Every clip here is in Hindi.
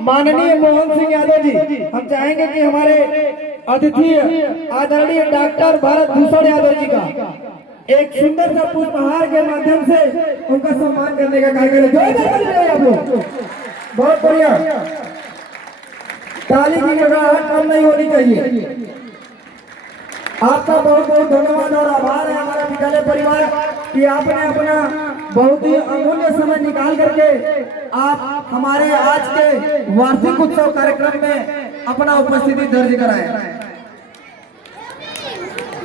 माननीय मोहन सिंह यादव जी, हम चाहेंगे कि हमारे अतिथि आदरणीय डॉक्टर भारत भूषण यादव जी का एक सुंदर सा पुष्पहार के माध्यम से उनका सम्मान करने का कार्यक्रम है। आप लोग बहुत बढ़िया, ताली की गड़गड़ाहट कम नहीं होनी चाहिए। आपका बहुत बहुत धन्यवाद और आभार है हमारा विद्यालय परिवार कि आपने अपना बहुत ही अमूल्य समय निकाल करके आप हमारे आज के वार्षिक उत्सव कार्यक्रम में अपना उपस्थिति दर्ज कराए।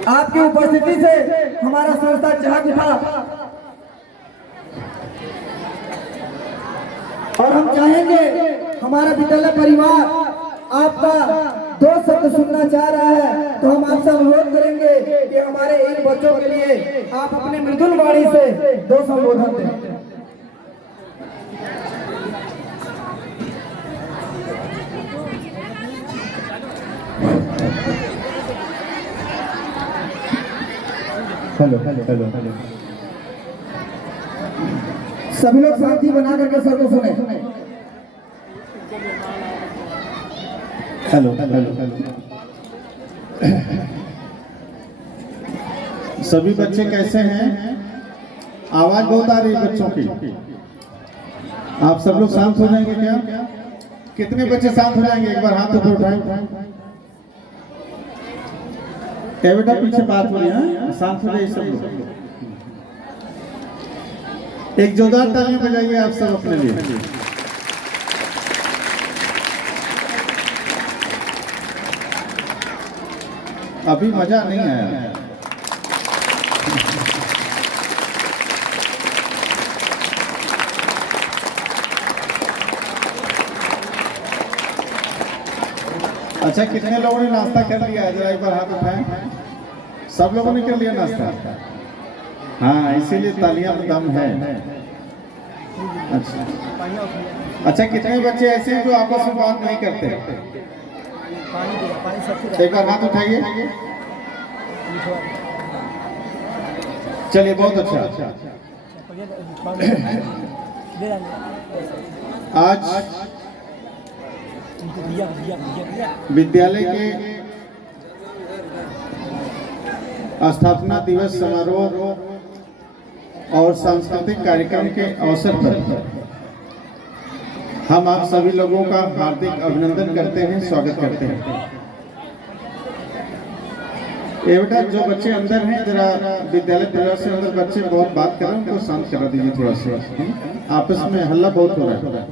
आपकी उपस्थिति से हमारा संस्था जाग उठा और हम चाहेंगे हमारा विद्यालय परिवार आपका दो शब्द सुनना चाह रहा है, तो हम आपसे अनुरोध करेंगे कि हमारे इन बच्चों के लिए आप अपने मृदुल वाणी से दो संबोधन दें। हेलो हेलो हेलो हेलो, सभी लोग शांति बना करके सर को सुने। Hello hello hello. सभी बच्चे कैसे हैं? आवाज बहुत आ रही है बच्चों की। आप सब लोग शांत हो जाएंगे क्या? कितने बच्चे शांत हो जाएंगे? एक बार हाथ ऊपर उठाएं। क्या बेटा पीछे बात हो रही है? शांत हो जाइए सब लोग। एक जोरदार ताली बजाइए आप सब अपने लिए। अभी मजा नहीं आया। अच्छा, कितने लोगों ने नाश्ता कर लिया? जरा एक बार हाथ उठाएं। सब लोगों ने कर लिया नाश्ता? हाँ, इसीलिए तालियां में दम है। अच्छा, कितने बच्चे ऐसे हैं जो आपस में बात नहीं करते? एक बार हाथ उठाइए। चलिए, बहुत अच्छा। आज विद्यालय के स्थापना दिवस समारोह और सांस्कृतिक कार्यक्रम के अवसर पर हम आप सभी लोगों का हार्दिक अभिनंदन करते हैं, स्वागत करते हैं। ये बेटा जो बच्चे अंदर हैं, जरा विद्यालय परिवार से अंदर बच्चे बहुत बात कर रहे हैं, उनको शांत करा दीजिए थोड़ा सा। आपस में हल्ला बहुत हो रहा है,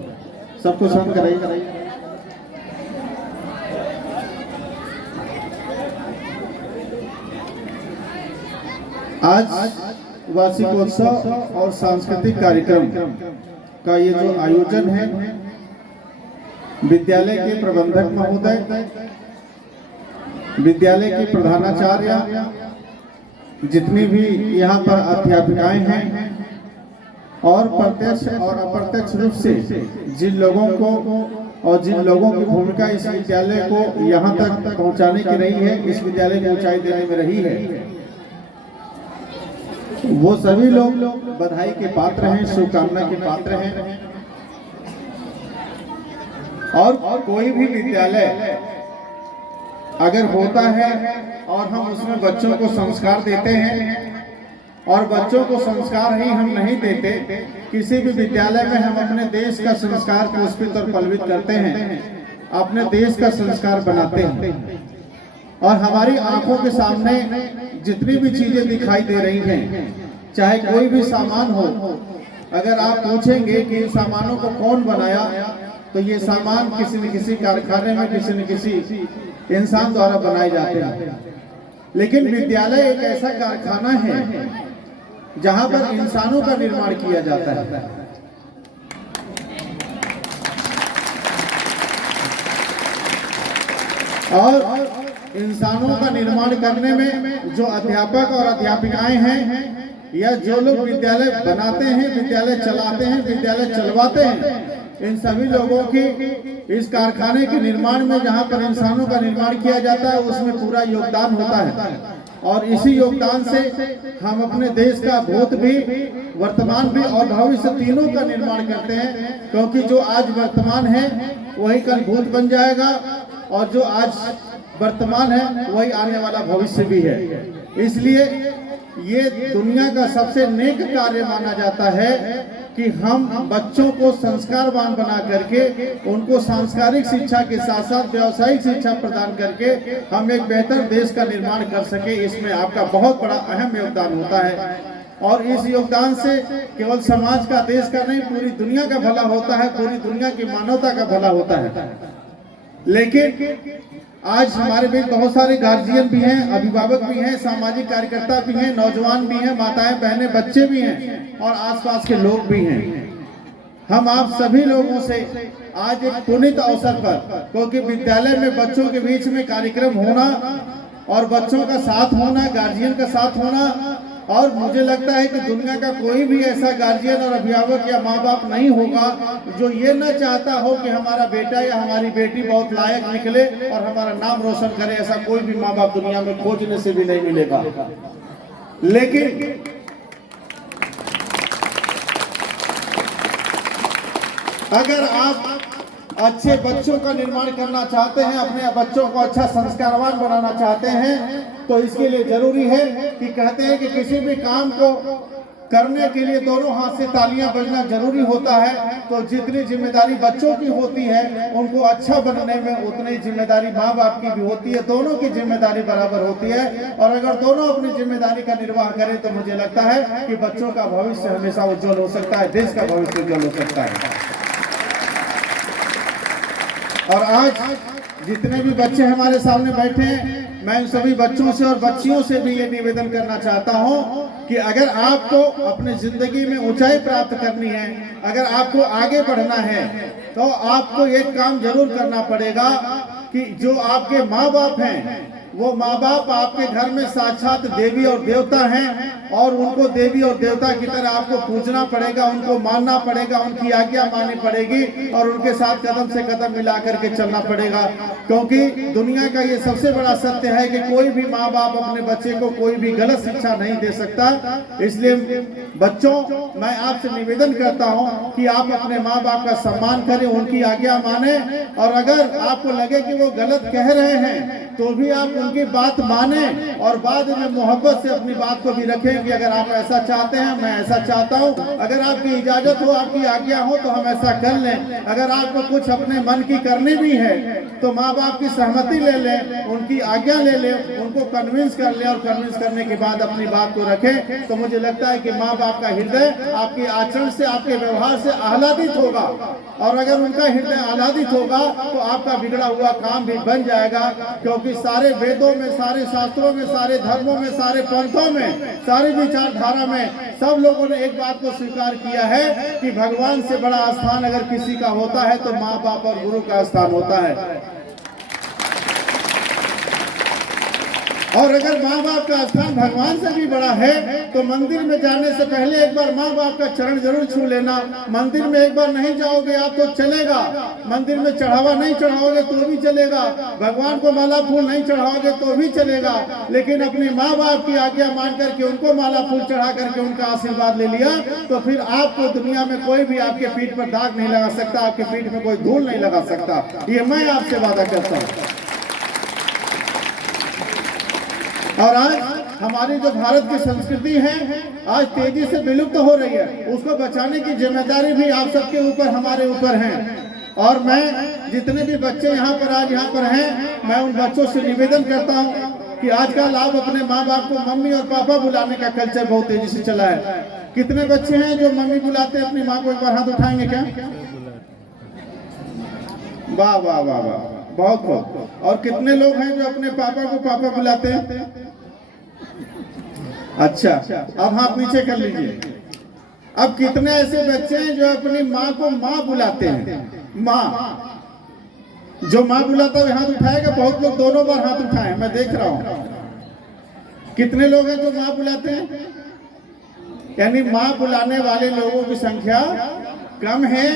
सबको शांत कराइए। आज वार्षिकोत्सव और सांस्कृतिक कार्यक्रम का ये जो आयोजन है, विद्यालय के प्रबंधक महोदय, विद्यालय के प्रधानाचार्य, जितनी भी यहाँ पर अध्यापिकाएं हैं और प्रत्यक्ष और अप्रत्यक्ष रूप से जिन लोगों को और जिन लोगों की भूमिका इस विद्यालय को यहाँ तक पहुँचाने की रही है, इस विद्यालय को ऊंचाई देने में रही है, वो सभी लोग बधाई के पात्र हैं, शुभकामना के पात्र हैं। और कोई भी विद्यालय अगर होता है और हम उसमें बच्चों को संस्कार देते हैं और बच्चों को संस्कार ही हम नहीं देते, किसी भी विद्यालय में हम अपने देश का संस्कार पुष्पित और पल्वित करते हैं, अपने देश का संस्कार बनाते हैं। और हमारी आंखों के सामने जितनी भी चीजें दिखाई दे रही हैं, चाहे कोई भी सामान हो, अगर आप पूछेंगे कि इन सामानों को कौन बनाया, तो ये सामान किसी न किसी कारखाने में किसी न किसी इंसान द्वारा बनाए जाते हैं। लेकिन विद्यालय एक ऐसा कारखाना है जहां पर इंसानों का निर्माण किया जाता है। और इंसानों का निर्माण करने में जो अध्यापक और अध्यापिकाएं हैं या जो लोग विद्यालय बनाते हैं, विद्यालय चलाते हैं, विद्यालय चलवाते हैं, इन सभी लोगों की इस कारखाने के निर्माण में जहां पर इंसानों का निर्माण किया जाता है, उसमें पूरा योगदान होता है। और इसी योगदान से हम अपने देश का भूत भी, वर्तमान भी और भविष्य तीनों का निर्माण करते हैं, क्योंकि जो आज वर्तमान है वही कल भूत बन जाएगा और जो आज वर्तमान है वही आने वाला भविष्य भी है। इसलिए ये दुनिया का सबसे नेक कार्य माना जाता है कि हम बच्चों को संस्कारवान बना करके उनको सांस्कारिक शिक्षा के साथ साथ व्यावसायिक शिक्षा प्रदान करके हम एक बेहतर देश का निर्माण कर सके। इसमें आपका बहुत बड़ा अहम योगदान होता है और इस योगदान से केवल समाज का, देश का नहीं, पूरी दुनिया का भला होता है, पूरी दुनिया की मानवता का भला होता है। लेकिन आज हमारे बीच बहुत सारे गार्जियन भी हैं, अभिभावक भी हैं, सामाजिक कार्यकर्ता भी हैं, नौजवान भी हैं, माताएं बहनें बच्चे भी हैं और आसपास के लोग भी हैं। हम आप सभी लोगों से आज एक पुनीत अवसर पर, क्योंकि विद्यालय में बच्चों के बीच में कार्यक्रम होना और बच्चों का साथ होना, गार्जियन का साथ होना, और मुझे लगता है कि दुनिया का कोई भी ऐसा गार्जियन और अभिभावक या माँ बाप नहीं होगा जो ये न चाहता हो कि हमारा बेटा या हमारी बेटी बहुत लायक निकले और हमारा नाम रोशन करे। ऐसा कोई भी माँ बाप दुनिया में खोजने से भी नहीं मिलेगा। लेकिन अगर आप अच्छे बच्चों का निर्माण करना चाहते हैं, अपने बच्चों को अच्छा संस्कारवान बनाना चाहते हैं, तो इसके लिए जरूरी है कि कहते हैं कि किसी भी काम को करने के लिए दोनों हाथ से तालियां बजना जरूरी होता है। तो जितनी जिम्मेदारी बच्चों की होती है उनको अच्छा बनने में उतनी जिम्मेदारी माँ बाप की भी होती है। दोनों की जिम्मेदारी बराबर होती है और अगर दोनों अपनी जिम्मेदारी का निर्वाह करें तो मुझे लगता है कि बच्चों का भविष्य हमेशा उज्जवल हो सकता है, देश का भविष्य उज्जवल हो सकता है। और आज जितने भी बच्चे हमारे सामने बैठे हैं, मैं इन सभी बच्चों से और बच्चियों से भी ये निवेदन करना चाहता हूं कि अगर आपको अपनी जिंदगी में ऊंचाई प्राप्त करनी है, अगर आपको आगे बढ़ना है, तो आपको एक काम जरूर करना पड़ेगा कि जो आपके माँ बाप हैं वो माँ बाप आपके घर में साक्षात देवी और देवता हैं और उनको देवी और देवता की तरह आपको पूजना पड़ेगा, उनको मानना पड़ेगा, उनकी आज्ञा माननी पड़ेगी और उनके साथ कदम से कदम मिला करके चलना पड़ेगा। क्योंकि दुनिया का ये सबसे बड़ा सत्य है कि कोई भी माँ बाप अपने बच्चे को कोई भी गलत शिक्षा नहीं दे सकता। इसलिए बच्चों, मैं आपसे निवेदन करता हूँ कि आप अपने माँ बाप का सम्मान करें, उनकी आज्ञा माने और अगर आपको लगे कि वो गलत कह रहे हैं तो भी आप उनकी बात माने और बाद में मोहब्बत से अपनी बात को भी रखें कि अगर आप ऐसा चाहते हैं, मैं ऐसा चाहता हूं, अगर आपकी इजाजत हो, आपकी आज्ञा हो तो हम ऐसा कर लें। अगर आपको कुछ अपने मन की करनी भी है तो माँ बाप की सहमति ले लें, उनकी आज्ञा ले लें, उनको कन्विंस कर लें और कन्विंस करने के बाद अपनी बात को रखें। तो मुझे लगता है कि माँ बाप का हृदय आपके आचरण से, आपके व्यवहार से आह्लादित होगा और अगर उनका हृदय आह्लादित होगा तो आपका बिगड़ा हुआ काम भी बन जाएगा। क्योंकि सारे वेदों में, सारे शास्त्रों में, सारे धर्मों में, सारे पंथों में, सारी विचारधारा में सब लोगों ने एक बात को स्वीकार किया है कि भगवान से बड़ा स्थान अगर किसी का होता है तो माँ बाप और गुरु का स्थान होता है। और अगर माँ बाप का स्थान भगवान से भी बड़ा है तो मंदिर में जाने से पहले एक बार माँ बाप का चरण जरूर छू लेना। मंदिर में एक बार नहीं जाओगे आप तो चलेगा, मंदिर में चढ़ावा नहीं चढ़ाओगे तो भी चलेगा, भगवान को माला फूल नहीं चढ़ाओगे तो भी चलेगा, लेकिन अपने माँ बाप की आज्ञा मान करके उनको माला फूल चढ़ा करके उनका आशीर्वाद ले लिया तो फिर आपको दुनिया में कोई भी आपके पीठ पर दाग नहीं लगा सकता, आपके पीठ में कोई धूल नहीं लगा सकता। ये मैं आपसे वादा करता हूँ। और आज हमारी जो भारत की संस्कृति है आज तेजी से विलुप्त हो रही है, उसको बचाने की जिम्मेदारी भी आप सबके ऊपर, हमारे ऊपर है। और मैं जितने भी बच्चे आज यहाँ पर हैं, मैं उन बच्चों से निवेदन करता हूँ कि आजकल आप अपने माँ बाप को मम्मी और पापा बुलाने का कल्चर बहुत तेजी से चला है। कितने बच्चे हैं जो मम्मी बुलाते हैं अपनी माँ को? एक बार हाथ उठाएंगे क्या? वाह वाह वाह वाह, बहुत बहुत। और कितने लोग हैं जो अपने पापा को पापा बुलाते हैं? अच्छा, अब हाथ नीचे कर लीजिए। अब कितने ऐसे बच्चे हैं जो अपनी माँ को माँ बुलाते हैं? माँ, जो माँ बुलाता है हाथ उठाएगा। बहुत लोग दोनों बार हाथ उठाए, मैं देख रहा हूं। कितने लोग हैं जो माँ बुलाते हैं? यानी माँ बुलाने वाले लोगों की संख्या कम है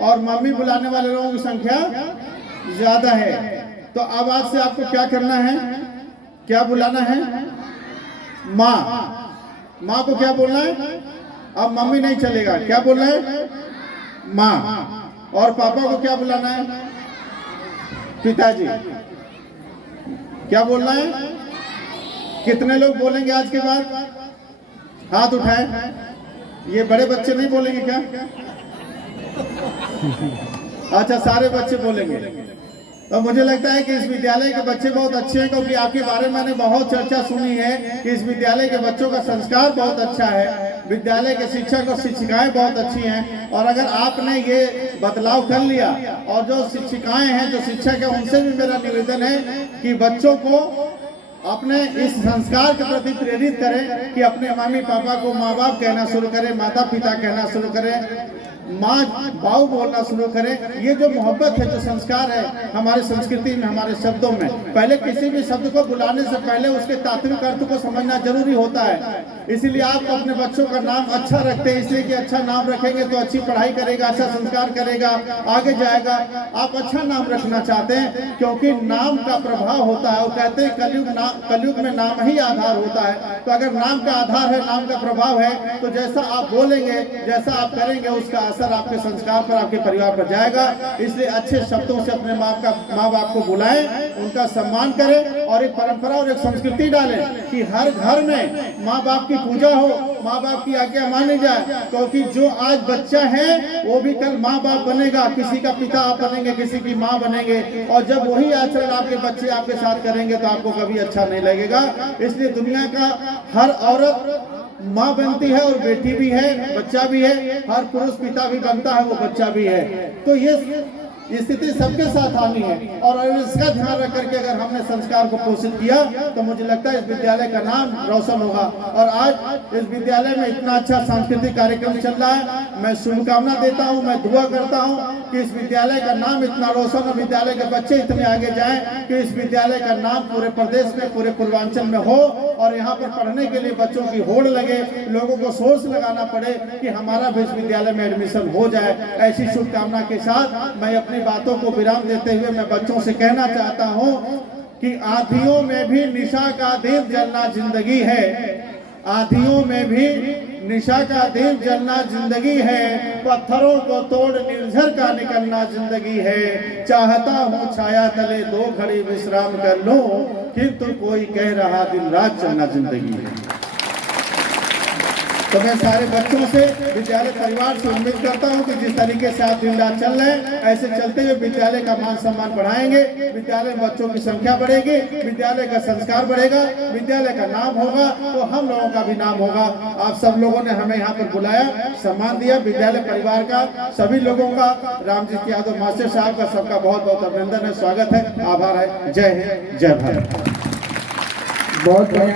और मम्मी बुलाने वाले लोगों की संख्या ज्यादा है। तो अब आज से आपको क्या करना है? क्या बुलाना है? माँ, माँ को क्या बोलना है? अब मम्मी नहीं चलेगा, क्या बोलना है? माँ। और पापा को क्या बुलाना है? पिताजी। क्या बोलना है? कितने लोग बोलेंगे आज के बाद? हाथ उठाए। ये बड़े बच्चे नहीं बोलेंगे क्या? अच्छा, सारे बच्चे बोलेंगे। तो मुझे लगता है कि इस विद्यालय के बच्चे बहुत अच्छे हैं, क्योंकि आपके बारे में मैंने बहुत चर्चा सुनी है कि इस विद्यालय के बच्चों का संस्कार बहुत अच्छा है, विद्यालय के शिक्षक और शिक्षिकाएं बहुत अच्छी हैं। और अगर आपने ये बदलाव कर लिया, और जो शिक्षिकाएं हैं, जो शिक्षक है, उनसे भी मेरा निवेदन है कि बच्चों को अपने इस संस्कार के प्रति प्रेरित करें कि अपने मम्मी पापा को माँ बाप कहना शुरू करें, माता पिता कहना शुरू करें, माँ बाऊ बोलना शुरू करें। ये जो मोहब्बत है, जो संस्कार है हमारी संस्कृति में, हमारे शब्दों में, पहले किसी भी शब्द को बुलाने से पहले उसके तात्विक अर्थ को समझना जरूरी होता है। इसीलिए आप अपने बच्चों का नाम अच्छा रखते हैं, इसलिए कि अच्छा नाम रखेंगे तो अच्छी पढ़ाई करेगा, अच्छा संस्कार करेगा, आगे जाएगा। आप अच्छा नाम रखना चाहते हैं, क्योंकि नाम का प्रभाव होता है। वो कहते हैं कलयुग में नाम ही आधार होता है। तो अगर नाम का आधार है, नाम का प्रभाव है, तो जैसा आप बोलेंगे, जैसा आप करेंगे, उसका असर आपके संस्कार पर, आपके परिवार पर जाएगा। इसलिए अच्छे शब्दों से अपने माँ बाप को बुलाएं, उनका सम्मान करें, और एक परंपरा और एक संस्कृति डालें कि हर घर में माँ बाप की पूजा हो, माँ बाप की आज्ञा मानी जाए। क्योंकि जो आज बच्चा है वो भी कल माँ बाप बनेगा, किसी का पिता आप बनेंगे, किसी की माँ बनेंगे। और जब वही आचरण आपके बच्चे आपके साथ करेंगे तो आपको कभी अच्छा नहीं लगेगा। इसलिए दुनिया का हर औरत माँ बनती है, और बेटी भी है, बच्चा भी है। हर पुरुष पिता भी बनता है, वो बच्चा भी है। तो ये स्थिति सबके साथ आनी है, और इसका ध्यान रख करके अगर हमने संस्कार को पोषित किया तो मुझे लगता है इस विद्यालय का नाम रोशन होगा। और आज इस विद्यालय में इतना अच्छा सांस्कृतिक कार्यक्रम चल रहा है। मैं शुभकामना देता हूं, मैं दुआ करता हूं कि इस विद्यालय का नाम इतना रोशन और विद्यालय के बच्चे इतने आगे जाएं कि इस विद्यालय का नाम पूरे प्रदेश में, पूरे पूर्वांचल में हो, और यहाँ पर पढ़ने के लिए बच्चों की होड़ लगे, लोगों को सोच लगाना पड़े कि हमारा भी इस विद्यालय में एडमिशन हो जाए। ऐसी शुभकामना के साथ मैं अपनी बातों को विराम देते हुए मैं बच्चों से कहना चाहता हूं कि आंधियों में भी निशा का दीप जलना जिंदगी है, आंधियों में भी निशा का दीप जलना जिंदगी है, पत्थरों को तोड़ निर्झर का निकलना जिंदगी है। चाहता हूँ छाया तले 2 घड़ी विश्राम कर लूं, किंतु कोई कह रहा दिन रात चलना जिंदगी है। तो मैं सारे बच्चों से, विद्यालय परिवार से उम्मीद करता हूं कि जिस तरीके से आप दिन रात चल रहे हैं, ऐसे चलते हुए विद्यालय का मान सम्मान बढ़ाएंगे, विद्यालय में बच्चों की संख्या बढ़ेगी, विद्यालय का संस्कार बढ़ेगा, विद्यालय का नाम होगा तो हम लोगों का भी नाम होगा। आप सब लोगों ने हमें यहाँ पर बुलाया, सम्मान दिया, विद्यालय परिवार का, सभी लोगों का, रामजीत यादव मास्टर साहब का, सबका बहुत बहुत अभिनंदन है, स्वागत है, आभार है। जय हिंद, जय भारत। बहुत